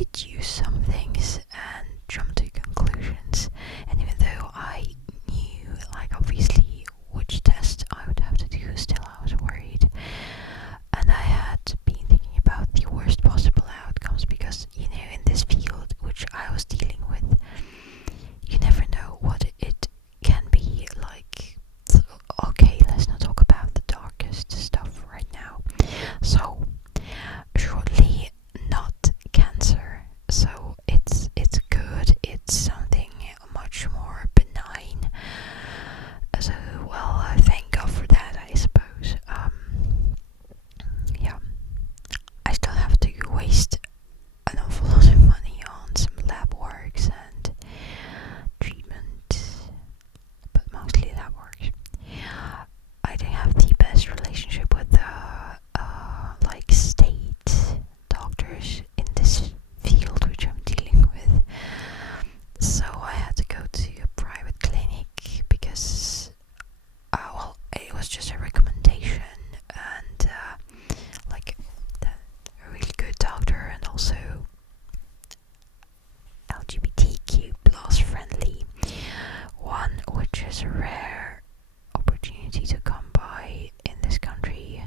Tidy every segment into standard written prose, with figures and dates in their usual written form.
deduce some things and jump to conclusions. And even though I knew, like, obviously which test I would have to do, still I was worried. And I had been thinking about the worst possible outcomes because, in this field which I was dealing with, you never know what it can be like. So, okay, let's not talk about the darkest stuff right now. So, shortly, not cancer. So it's good. It's something much more benign. So, well, thank God for that, I suppose. Yeah, I still have to waste an awful lot of money on some lab works and treatment, but mostly lab works. I don't have the best relationship with the like state doctors in this field which I'm dealing with, so I had to go to a private clinic because well, it was just a recommendation, and like a really good doctor, and also LGBTQ plus friendly one, which is a rare opportunity to come by in this country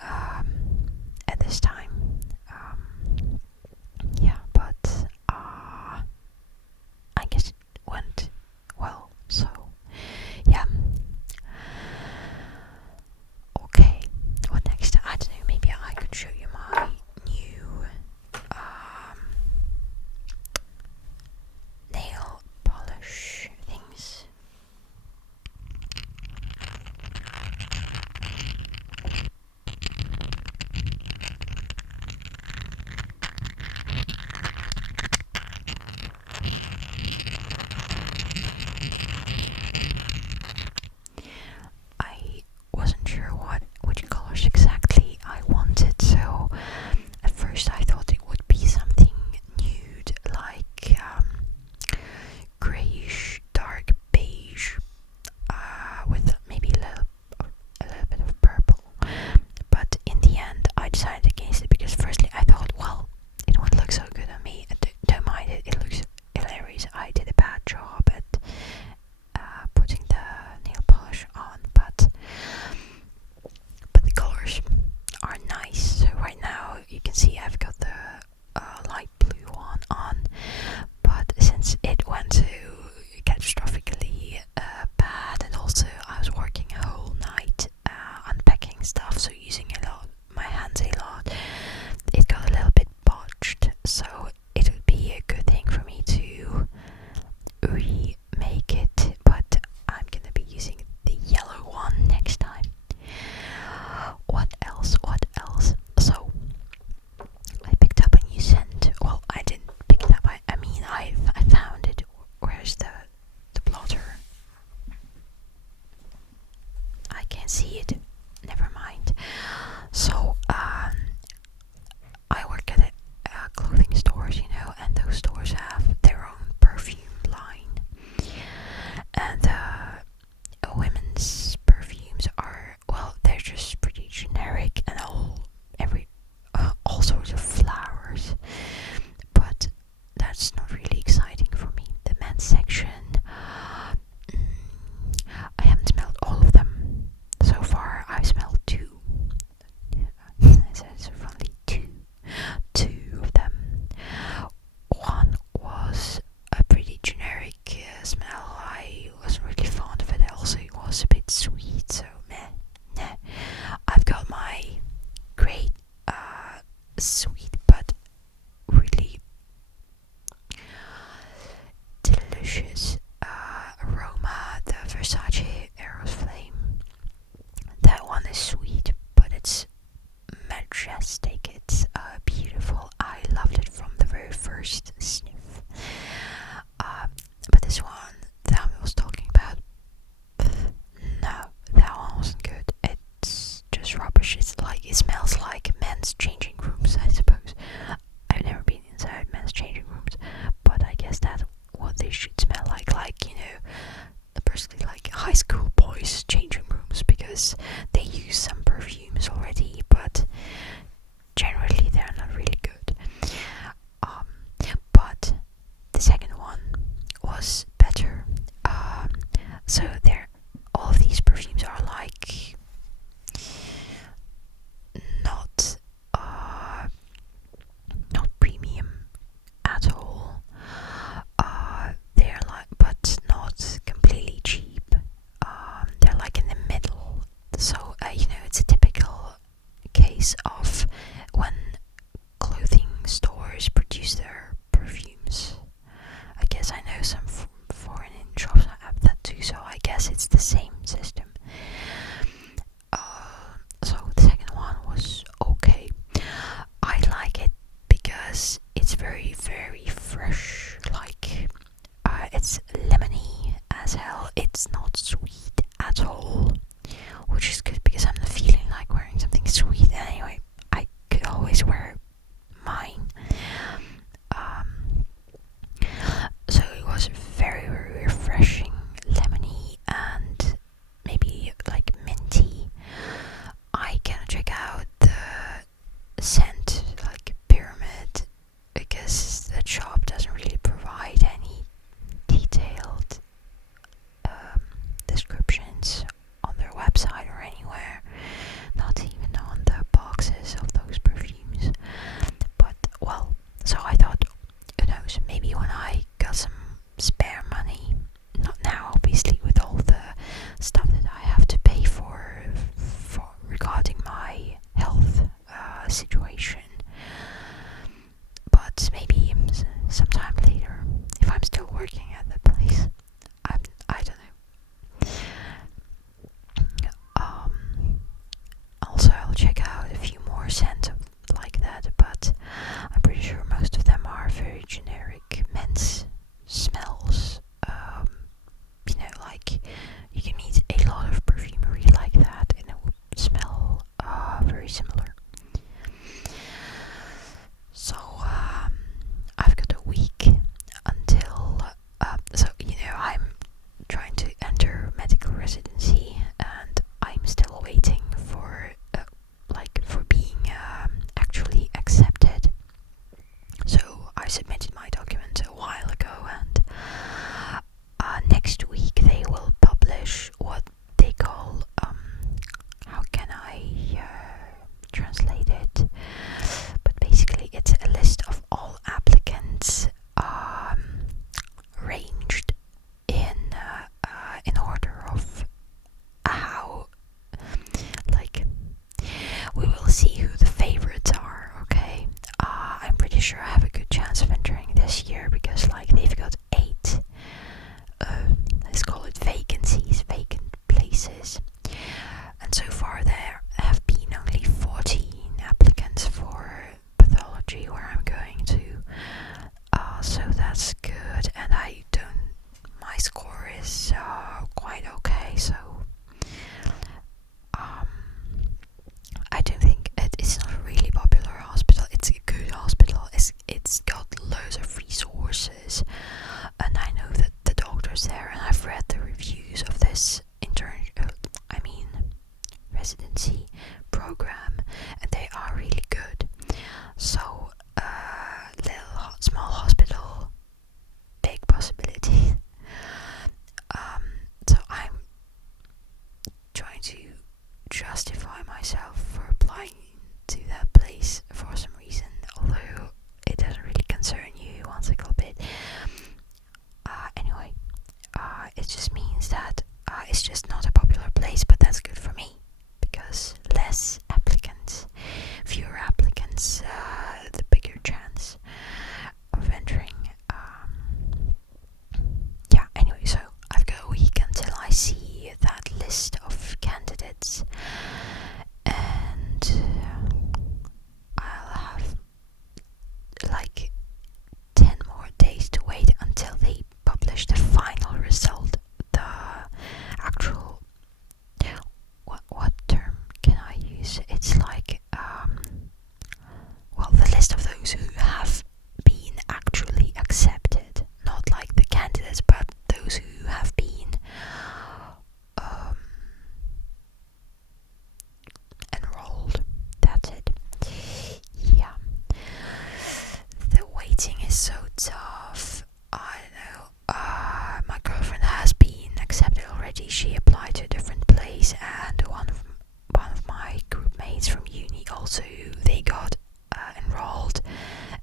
at this time. Yeah, but I guess it went well, so yeah. Okay, what next? I don't know, maybe I could show you my new nail polish things. I wasn't sure which colors exactly I wanted, so at first I thought it would be something nude, like greyish, dark beige, with maybe a little bit of purple. But in the end, I decided against it because firstly I thought, well, it won't look so good on me. Don't mind it. It looks hilarious. I did a bad job at putting the nail polish on, but the colors are nice. So right now you can see I've got the light blue one on, but since it went so catastrophically bad, and also I was working a whole night unpacking stuff, so using my hands a lot, it got a little bit botched. So it would be a good thing for me to remake it, but I'm gonna be using the yellow one next time. What else? So I picked up a new scent. Well, I didn't pick it up. I mean, I found it. Where's the blotter? I can't see it. Never mind. So I work at clothing stores, and those stores have their own perfume line, and women's perfumes are, well, they're just pretty generic and all sorts of flowers, but that's not really exciting for me. The men's section, I haven't smelled all of them so far. I've smelled two. So only two of them. One was a pretty generic smell. I wasn't really fond of it. Also, it was a bit sweet, so meh. I've got my great sweet but really delicious aroma, the Versace Eros Flame. That one is sweet, but it's majestic. It's beautiful. I loved it from the very first sniff. But this one that I was talking about, no, that one wasn't good. It's just rubbish. It smells like men's changing rooms, I suppose. I've never been inside men's changing rooms, but I guess that's what they should smell like it's very, very fresh. Like, it's lemony as hell. It's not sweet at all, which is good because I'm not feeling like wearing something sweet anyway. I could always wear mine. Um, so it was very, very refreshing, lemony, and maybe like minty. I can check out the scent, like Pyramid, because the shop doesn't really provide any detailed descriptions on their website or anywhere, not even on the boxes of those perfumes. But well, so I thought, who knows, maybe when I got some spare money, not now obviously with all the stuff that I have to pay for regarding my health situation, but maybe sometime later, if I'm still working at the place, I don't know. Also, I'll check out a few more scents like that, but I'm pretty sure most of them are very generic men's smells. Like you can meet a lot of perfumery like that and it will smell very similar. So I've got a week until I'm trying to enter medical residency, and I'm still waiting for being actually accepted. So I submitted my documents a while ago, and next week they will publish what they call how can I translate it? But basically, it's a list of all applicants ranged in order of how, like, we will see who the favorites are. Okay, I'm pretty sure I have a good chance of entering this year because, like, they've got 8. Let's call it vacancies, vacant places. And so far there have been only 14 applicants for pathology where I'm going to. So that's good, and my score is quite okay, so I don't think it's not a really popular hospital. It's a good hospital. It's got loads of resources, and I know that the doctors there, and I've read the reviews of this residency program, and they are really good. So small hospital, big possibilities. So I'm trying to justify myself for applying to that place for some reason, although it doesn't really concern you one single bit. Anyway, it just means that it's just not a popular place, but that's good for me because less applicants, fewer applicants, the bigger chance of entering. Anyway, so I've got a week until I see that list of candidates, and I'll have like 10 more days to wait until they publish the final result. The actual, what term can I use? It's like the list of those who have been actually accepted, not like the candidates, but those who have been enrolled. That's it. Yeah. The waiting is so tough. I know. My girlfriend has been accepted already. She applied to a different place, and one of my group mates from uni also, they got enrolled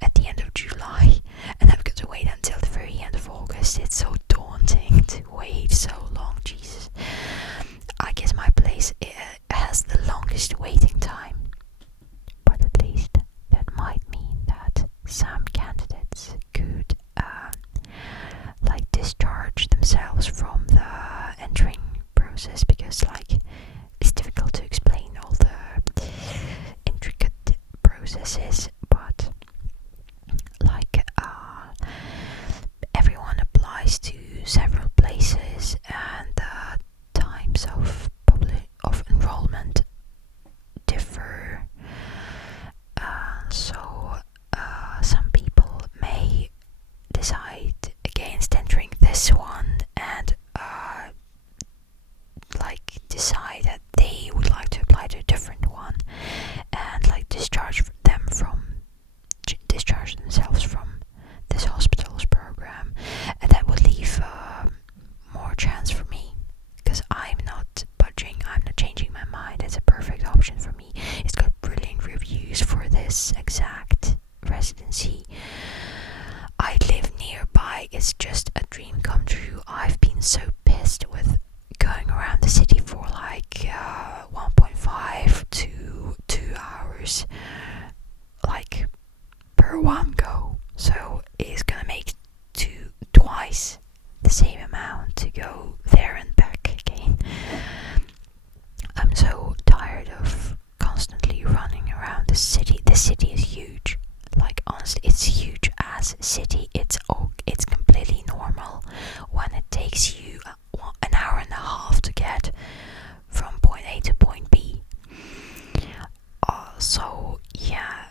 at the end of July, and I've got to wait until the very end of August. It's so daunting to wait so long. Jesus. I guess my place has the longest waiting time, but at least that might mean that some candidates could discharge themselves from the entering process, because it's difficult to explain all the intricate processes, but themselves from this hospital's program, and that would leave more chance for me, because I'm not budging, I'm not changing my mind. It's a perfect option for me. It's got brilliant reviews for this exact residency. I live nearby. It's just a dream come true. I've been so pissed with going around the city for like 1.5 to 2 hours, like per one go. So it's gonna make twice the same amount to go there and back again. I'm so tired of constantly running around the city. The city is huge. Like honestly, it's huge as a city. It's completely normal when it takes you an hour and a half to get from point A to point B. So yeah,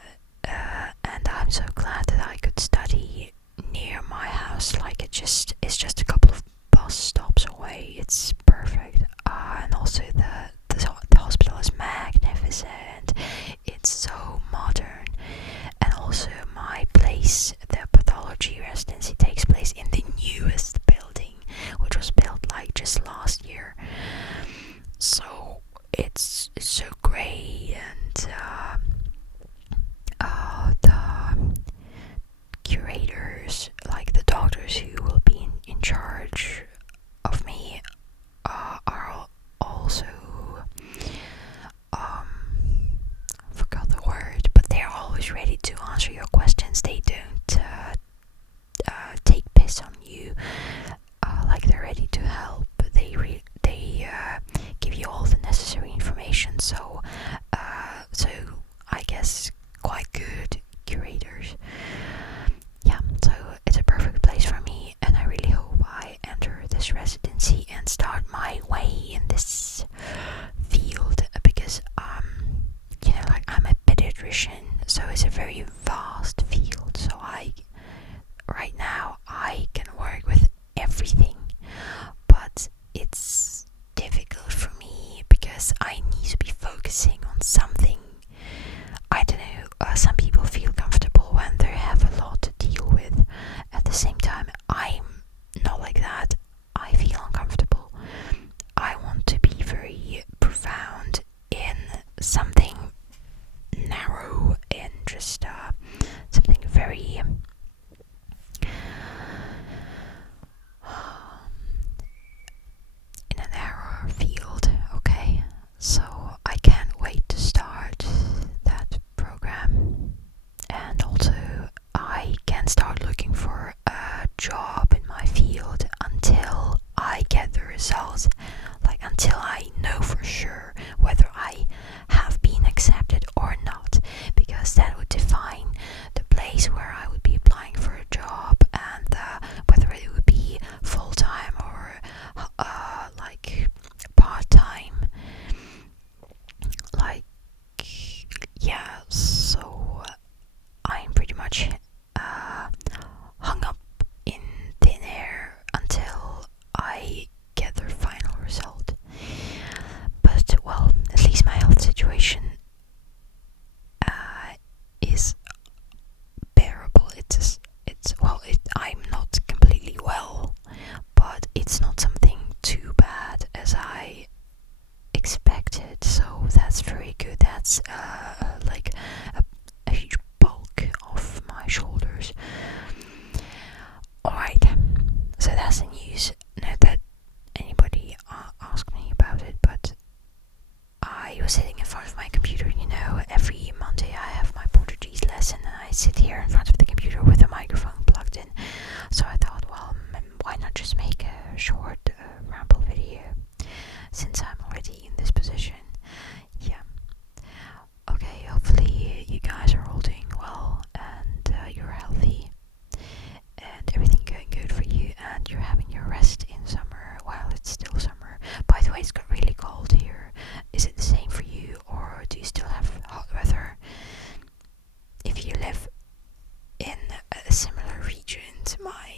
and I'm so glad that I could study near my house. Like it's just a couple of bus stops away. It's perfect. And also the hospital is magnificent. It's so modern. And also my place, the pathology residency, takes place in the newest building, which was built like just last year. So it's so great, and the curators, like the doctors who will be in charge of me, are also forgot the word, but they're always ready to answer your questions. They don't take piss on you. Like they're ready to help. They give you all the necessary information. So I guess quite good curators. Yeah, so it's a perfect place for me, and I really hope I enter this residency and start my way in this field, because like I'm a pediatrician, so it's a very vast field. So right now I can work with everything, but it's difficult for me because I need to be focusing on something. I don't know, some people feel comfortable when they have a lot to deal with. At the same time, I'm not like that. I feel uncomfortable. I want to be very profound in something narrow, and just something very in a narrower field. Okay, so I can't wait to start that program, and also I can start looking for a job in my field until I get the results, like until I know for sure whether I have been accepted or not, because that would define the place where I would be applying for a job, and whether it would be full-time or like part-time. Like, yeah, so I'm pretty much hung up in thin air until I get the final result. But well, at least my health situation is bearable. I'm not completely well, but it's not something too bad as I expected. So that's very good. That's like a huge bulk off my shoulders. Alright, so that's the news. Not that anybody asked me about it, but I was sitting in front of my computer. Every Monday I have my Portuguese lesson, and I sit here in front of the computer with a microphone plugged in. So I thought, well, why not just make a short ramble video, since I'm already in this position. Yeah. Okay, hopefully you guys are all doing well, and you're healthy, and everything going good for you, and you're having your rest in summer while it's still summer. By the way, it's got really cold here. Is it the same for you, or do you still have hot weather? If you live in a similar region to my